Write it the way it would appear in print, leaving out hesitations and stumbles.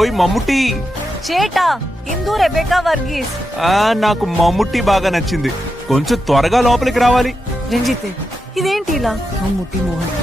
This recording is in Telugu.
ఓయ్ మమ్ముట్టి. చేటా ఇందు రెబెకా వర్గీస్. నాకు మమ్ముట్టి బాగా నచ్చింది. కొంచెం త్వరగా లోపలికి రావాలి. రంజిత్ ఇదేంటి ఇలా మమ్ముట్టి మోహన్